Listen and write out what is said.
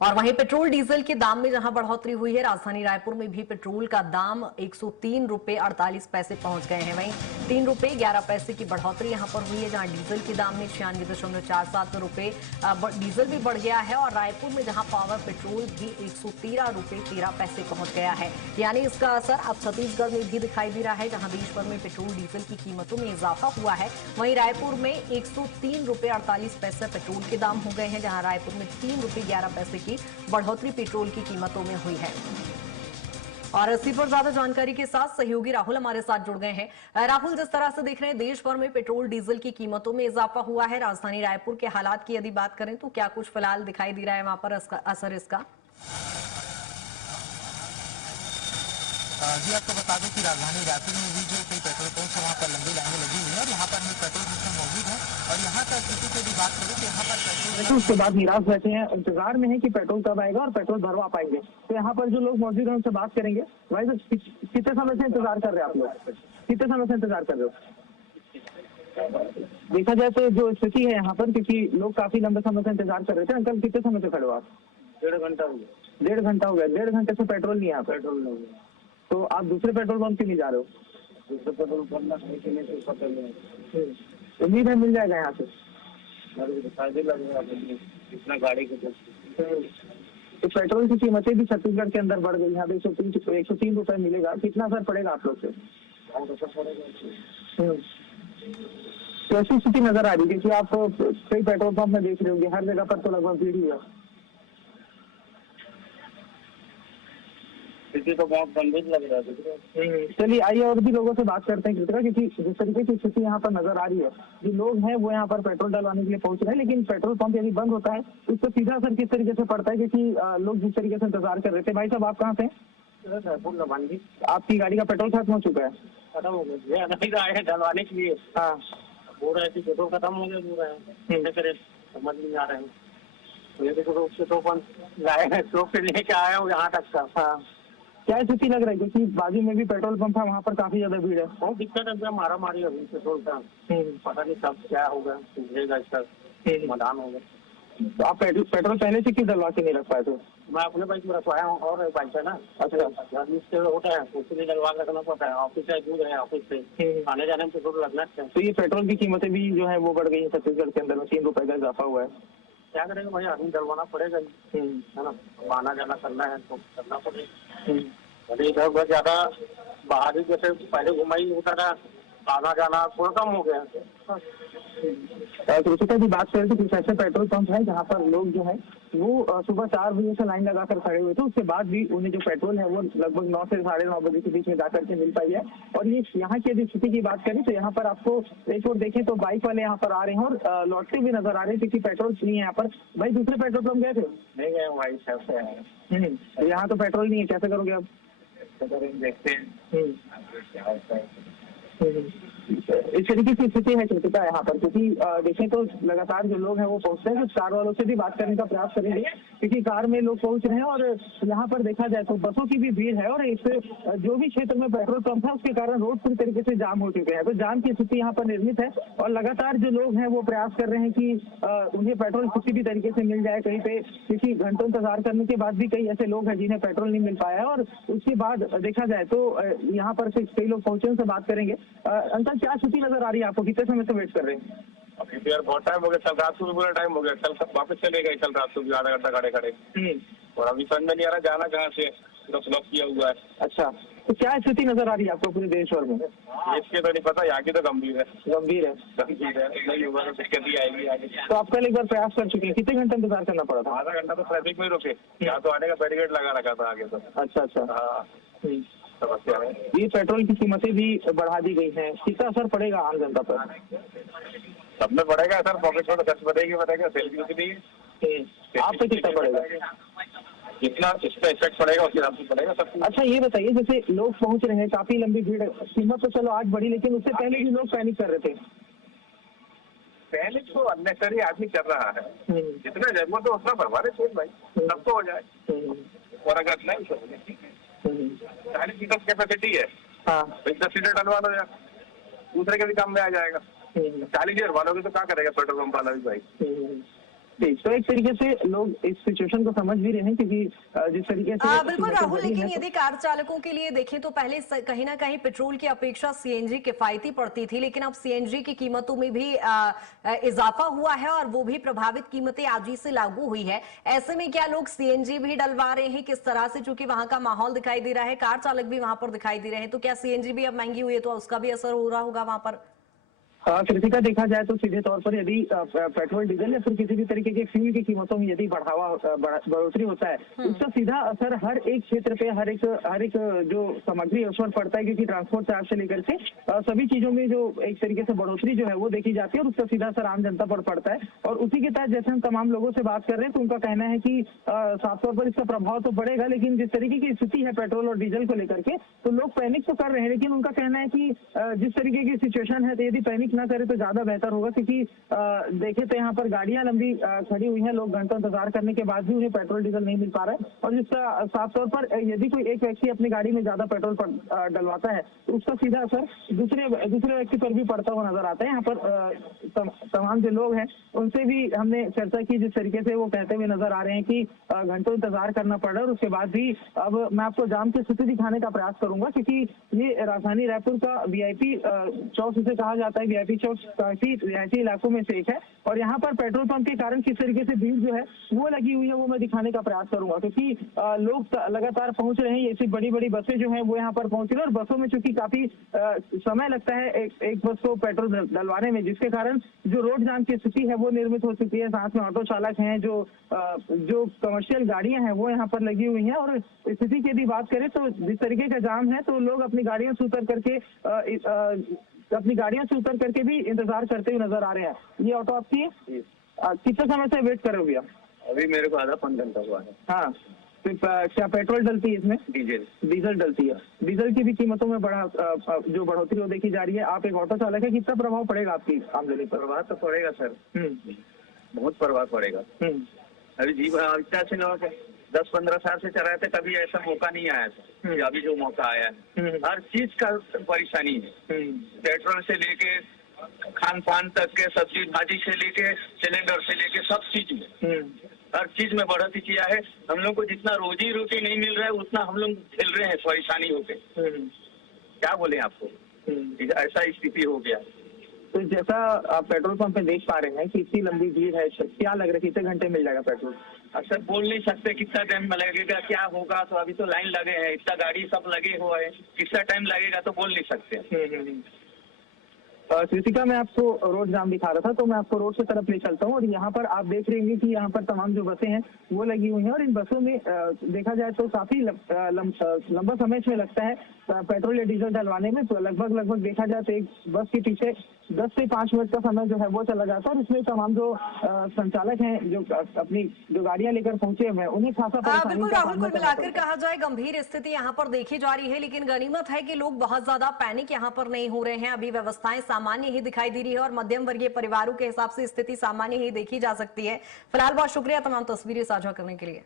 और वहीं petrol diesel के दाम में जहां बढ़ोतरी हुई है, राजधानी रायपुर में भी पेट्रोल का दाम 103 रुपए 48 पैसे पहुंच गए हैं। वहीं 3 रुपए 11 पैसे की बढ़ोतरी यहां पर हुई है, जहां डीजल के दाम में 96.47 रुपए डीजल भी बढ़ गया है। और रायपुर में जहां पावर पेट्रोल भी 113 रुपए 13 पैसे पहुंच गया है। यानी इसका असर अब छत्तीसगढ़ में भी दिखाई दे रहा है, जहां देश भर में पेट्रोल डीजल की कीमतों में इजाफा हुआ है। वहीं रायपुर में 103 रुपए 48 पैसे पेट्रोल के दाम हो गए हैं, जहां रायपुर में 3 रुपए 11 पैसे की बढ़ोतरी पेट्रोल की कीमतों में हुई है। और इसी पर ज्यादा जानकारी के साथ सहयोगी राहुल हमारे साथ जुड़ गए हैं। राहुल, जिस तरह से देख रहे हैं देश भर में पेट्रोल डीजल की कीमतों में इजाफा हुआ है, राजधानी रायपुर के हालात की यदि बात करें तो क्या कुछ फिलहाल दिखाई दे रहा है वहां पर असर इसका? जी आपको बता दें कि राजधानी रायपुर में भी जो कई पेट्रोल पंप है वहाँ पर लंबी लाइनें लगी हुई है और यहाँ पर हम पेट्रोल पंप मौजूद है। और यहाँ का स्थिति की यदि बात करें तो यहाँ पर पेट्रोल उसके बाद निराश बैठे हैं, इंतजार में है कि पेट्रोल कब आएगा और पेट्रोल भरवा पाएंगे। तो यहाँ पर जो लोग मौजूद हैं उनसे बात करेंगे। भाई तो कितने समय से इंतजार कर रहे हैं आप लोग? कितने समय से इंतजार कर रहे हो? देखा जाए तो जो स्थिति है यहाँ पर, क्योंकि लोग काफी लंबे समय से इंतजार कर रहे थे। अंकल कितने समय से खड़े हो आप? 1.5 घंटा हो गया। 1.5 घंटा हो गया। 1.5 घंटे से पेट्रोल नहीं है? पेट्रोल नहीं है। तो आप दूसरे पेट्रोल पंप क्यों नहीं जा रहे हो? दूसरे पेट्रोल पंप में तो पता नहीं। उम्मीद है मिल जाएगा यहाँ से? फायदे लगेगा इतना गाड़ी के। तो पेट्रोल की कीमतें भी छत्तीसगढ़ के अंदर बढ़ गई। यहाँ पे 103 रुपए मिलेगा। कितना असर पड़ेगा आप लोग से? बहुत असर पड़ेगा। कैसी स्थिति नजर आ रही है? क्योंकि आप कई पेट्रोल पंप में देख रहे होंगे, हर जगह पर तो लगभग भीड़ ही है। तो बहुत गंभीर लग रहा है। चलिए आइए और भी लोगों से बात करते हैं कृतिका, क्योंकि जिस तरीके की स्थिति यहाँ पर नजर आ रही है, जो लोग हैं वो यहाँ पर पेट्रोल डलवाने के लिए पहुंच रहे हैं, लेकिन पेट्रोल पंप यदि बंद होता है उससे सीधा असर किस तरीके से पड़ता है? क्योंकि लोग जिस तरीके से इंतजार कर रहे थे। भाई साहब आप कहाँ से? आपकी गाड़ी का पेट्रोल खत्म हो चुका है? खत्म हो गया, नहीं आए हैं डलवाने के लिए। हाँ, बोल रहे थे पेट्रोल खत्म हो गया, बोल रहे हैं करे समझ नहीं आ रहे हैं। ये देखो रोड से तो लाए हैं, शॉप से लेके आया हूँ यहाँ तक का। हाँ, क्या स्थिति लग रहा है? क्योंकि बाजू में भी पेट्रोल पंप है, वहाँ पर काफी ज्यादा भीड़ है। बहुत दिक्कत है, मारा मारी अभी पेट्रोल का। पता नहीं कब क्या होगा, सुधरेगा इसका समाधान होगा। तो आप पेट्रोल पहले से क्यों डलवा के नहीं रख पाए थे? मैं अपने बाइक में रखवाया हूँ और बाइक है ना। अच्छा, से होता है उसके डलवा रखना पड़ता है। ऑफिस है, दूर है, ऑफिस से आने जाने में पेट्रोल लगना चाहिए। तो ये पेट्रोल की कीमतें भी जो है वो बढ़ गई है छत्तीसगढ़ के अंदर में। 3 रुपए का इजाफा हुआ है। क्या करेंगे भाई, आदमी डलवाना पड़ेगा है ना। आना जाना करना है तो करना पड़ेगा। अरे इधर उधर ज्यादा बाहर ही जैसे पहले घुमाई होता था, आना जाना थोड़ा कम हो गया। कृतिका की बात करें तो कुछ ऐसे पेट्रोल पंप है जहाँ पर लोग जो है वो सुबह 4 बजे से लाइन लगाकर खड़े हुए थे। उसके बाद भी उन्हें जो पेट्रोल है वो लगभग 9 से 9:30 बजे के बीच में जाकर के मिल पाई है। और ये यहाँ की यदि स्थिति की बात करें तो यहाँ पर आपको एक और देखें तो बाइक वाले यहाँ पर आ रहे हैं और लौटते भी नजर आ रहे हैं, क्योंकि पेट्रोल नहीं है यहाँ पर। भाई दूसरे पेट्रोल पंप गए थे? नहीं गए भाई, सबसे आए। तो यहाँ तो पेट्रोल नहीं है, कैसे करोगे आप? देखते हैं। इस तरीके की स्थिति है कृतिका यहाँ पर, क्योंकि देखें तो लगातार जो लोग हैं वो पहुंचते हैं। कार वालों से भी बात करने का प्रयास करेंगे, क्योंकि कार में लोग पहुंच रहे हैं। और यहाँ पर देखा जाए तो बसों की भी भीड़ है और इससे जो भी क्षेत्र में पेट्रोल पंप है उसके कारण रोड पूरी तरीके से जाम हो चुके हैं। तो जाम की स्थिति यहाँ पर निर्मित है और लगातार जो लोग हैं वो प्रयास कर रहे हैं कि उन्हें पेट्रोल किसी भी तरीके से मिल जाए कहीं पे, क्योंकि घंटों इंतजार करने के बाद भी कई ऐसे लोग हैं जिन्हें पेट्रोल नहीं मिल पाया है। और उसके बाद देखा जाए तो यहाँ पर से कई लोग पहुंचे, उनसे बात करेंगे। अंकल क्या स्थिति नजर आ रही है आपको? कितने समय से वेट कर रहे हैं? अभी तो यार बहुत टाइम हो गया, कल रात को भी पूरा टाइम हो गया। कल सब वापस चले गए, कल रात को भी आधा घंटा खड़े खड़े। और अभी समझ में नहीं आ रहा जाना कहाँ से, ब्लॉक किया हुआ है। अच्छा, तो क्या स्थिति नजर आ रही है आपको पूरे देश भर में? इसके तो नहीं पता, यहाँ की तो गंभीर है। गंभीर है, नहीं होगा तो दिक्कत ही आएगी आगे। तो आप कल एक बार प्रयास कर चुके हैं, कितने घंटे इंतजार करना पड़ा था? आधा घंटा तो ट्रैफिक में ही रुके, यहाँ तो आने का बैरिकेड लगा रखा था आगे तो। अच्छा अच्छा, हाँ समस्या है। ये पेट्रोल की कीमतें भी बढ़ा दी गई हैं, कितना असर पड़ेगा आम जनता पर? सब में पड़ेगा सर, पॉकेट में तो खर्च बढ़ेगा, सैलरी उतनी है। आप पे कितना पड़ेगा? जितना इसका इफेक्ट पड़ेगा उसके हिसाब से पड़ेगा सब। अच्छा ये बताइए, जैसे लोग पहुंच रहे हैं, काफी लंबी भीड़ है, कीमत तो चलो आज बढ़ी, लेकिन उससे पहले भी लोग पैनिक कर रहे थे। पहले तो अननेसेसरी आदमी कर रहा है, जितना जरूरत है उतना भरवा रहे भाई, तब तो हो जाए। और अगर नहीं सारी चीजों की कैपेसिटी है, हाँ 10 लीटर डलवा दो यार, दूसरे के भी काम में आ जाएगा। 40 लीटर वालों की तो क्या करेगा पेट्रोल पंप वाला भी भाई। तो एक तरीके से लोग इस सिचुएशन को समझ भी रहे हैं, क्योंकि जिस तरीके से बिल्कुल कीमतें राहुल, बढ़ी लेकिन हैं, यदि कार चालकों के लिए देखें तो पहले कहीं ना कहीं पेट्रोल की अपेक्षा सीएनजी किफायती पड़ती थी, लेकिन अब सीएनजी की कीमतों में भी इजाफा हुआ है और वो भी प्रभावित कीमतें आज ही से लागू हुई है। ऐसे में क्या लोग सीएनजी भी डलवा रहे हैं, किस तरह से, चूंकि वहां का माहौल दिखाई दे रहा है, कार चालक भी वहां पर दिखाई दे रहे हैं, तो क्या सीएनजी भी अब महंगी हुई है तो उसका भी असर हो रहा होगा वहां पर? कृतिका, देखा जाए तो सीधे तौर पर यदि पेट्रोल डीजल या फिर किसी भी तरीके के फ्यूल की कीमतों में यदि बढ़ोतरी होता है, उसका सीधा असर हर एक क्षेत्र पे, हर एक जो सामग्री है उस पर पड़ता है, क्योंकि ट्रांसपोर्ट चार्ज से लेकर के सभी चीजों में जो एक तरीके से बढ़ोतरी जो है वो देखी जाती है और उसका सीधा असर आम जनता पर पड़ता है। और उसी के तहत जैसे हम तमाम लोगों से बात कर रहे हैं तो उनका कहना है कि साफ तौर पर इसका प्रभाव तो पड़ेगा, लेकिन जिस तरीके की स्थिति है पेट्रोल और डीजल को लेकर के, तो लोग पैनिक तो कर रहे हैं, लेकिन उनका कहना है कि जिस तरीके की सिचुएशन है तो यदि पैनिक ना करे तो ज्यादा बेहतर होगा, क्योंकि देखे तो यहाँ पर गाड़ियां लंबी खड़ी हुई हैं, लोग घंटों इंतजार करने के बाद भी उन्हें पेट्रोल डीजल नहीं मिल पा रहा है। और जिसका साफ तौर पर यदि कोई एक व्यक्ति अपनी गाड़ी में ज्यादा पेट्रोल डलवाता है तो उसका सीधा असर दूसरे व्यक्ति पर भी पड़ता हुआ नजर आता है। यहाँ पर तमाम जो लोग हैं उनसे भी हमने चर्चा की, जिस तरीके से वो कहते हुए नजर आ रहे हैं कि घंटों इंतजार करना पड़ रहा है और उसके बाद भी अब मैं आपको जाम की स्थिति दिखाने का प्रयास करूंगा, क्योंकि ये राजधानी रायपुर का वीआईपी चौक इसे कहा जाता है, वीआईपी चौक काफी रिहायशी इलाकों में से एक है और यहाँ पर पेट्रोल पंप के कारण किस तरीके से भीड़ जो है वो लगी हुई है वो मैं दिखाने का प्रयास करूंगा, क्योंकि लोग लगातार पहुंच रहे हैं। ऐसी बड़ी बड़ी बसें जो हैं वो यहाँ पर पहुंच रही है और बसों में चूंकि काफी समय लगता है एक बस को पेट्रोल डलवाने में, जिसके कारण जो रोड जाम की स्थिति है वो निर्मित हो चुकी है। साथ में ऑटो चालक हैं, जो कमर्शियल गाड़ियां हैं वो यहाँ पर लगी हुई हैं और स्थिति की यदि बात करें तो जिस तरीके का जाम है तो लोग अपनी गाड़ियों से उतर करके भी इंतजार करते हुए नजर आ रहे हैं। ये ऑटो आपकी है? कितने समय से वेट कर रहे हो भैया? अभी मेरे को आधा 5 घंटा हुआ है। हाँ, तो क्या पेट्रोल डलती है इसमें? डीजल डलती है। डीजल की भी कीमतों में जो बढ़ोतरी वो देखी जा रही है। आप एक ऑटो चालक है, कितना प्रभाव पड़ेगा आपकी आमदनी पर? प्रभाव तो पड़ेगा सर, बहुत प्रभाव पड़ेगा। अभी जीवन इतना से लोग 10-15 साल से चल रहे थे, कभी ऐसा मौका नहीं आया था, अभी जो मौका आया है हर चीज का परेशानी है, पेट्रोल से लेके खान पान तक के, सब्जी भाजी से लेके सिलेंडर से लेके सब चीज में हर चीज में बढ़ोतरी किया है। हम लोग को जितना रोजी रोटी नहीं मिल रहा है उतना हम लोग झेल रहे हैं परेशानी होके। क्या बोले आपको, ऐसा स्थिति हो गया। तो जैसा आप पेट्रोल पंप पे देख पा रहे हैं कि इतनी लंबी भीड़ है, क्या लग रहा है कितने घंटे मिल जाएगा पेट्रोल? सर बोल नहीं सकते कितना टाइम लगेगा, क्या होगा, तो अभी तो लाइन लगे हैं, इतना गाड़ी सब लगे हुआ है, कितना टाइम लगेगा तो बोल नहीं सकते। कृतिका, मैं आपको रोड जाम दिखा रहा था तो मैं आपको रोड से तरफ ले चलता हूँ और यहाँ पर आप देख रहे होंगे कि यहाँ पर तमाम जो बसें हैं वो लगी हुई हैं और इन बसों में देखा जाए तो काफी लंबा समय इसमें लगता है पेट्रोल या डीजल डलवाने में। तो लगभग देखा जाए तो एक बस के पीछे 10 से 5 मिनट का समय जो है वो चला जाता है और इसमें तमाम जो संचालक हैं जो अपनी जो गाड़ियां लेकर पहुंचे हुए हैं उन्हें खासा बिल्कुल राहुल, कुल मिलाकर कहा जाए गंभीर स्थिति यहाँ पर देखी जा रही है, लेकिन गनीमत है कि लोग बहुत ज्यादा पैनिक यहाँ पर नहीं हो रहे हैं। अभी व्यवस्थाएं सामान्य ही दिखाई दे रही है और मध्यम वर्गीय परिवारों के हिसाब से स्थिति सामान्य ही देखी जा सकती है। फिलहाल बहुत शुक्रिया तमाम तस्वीरें साझा करने के लिए।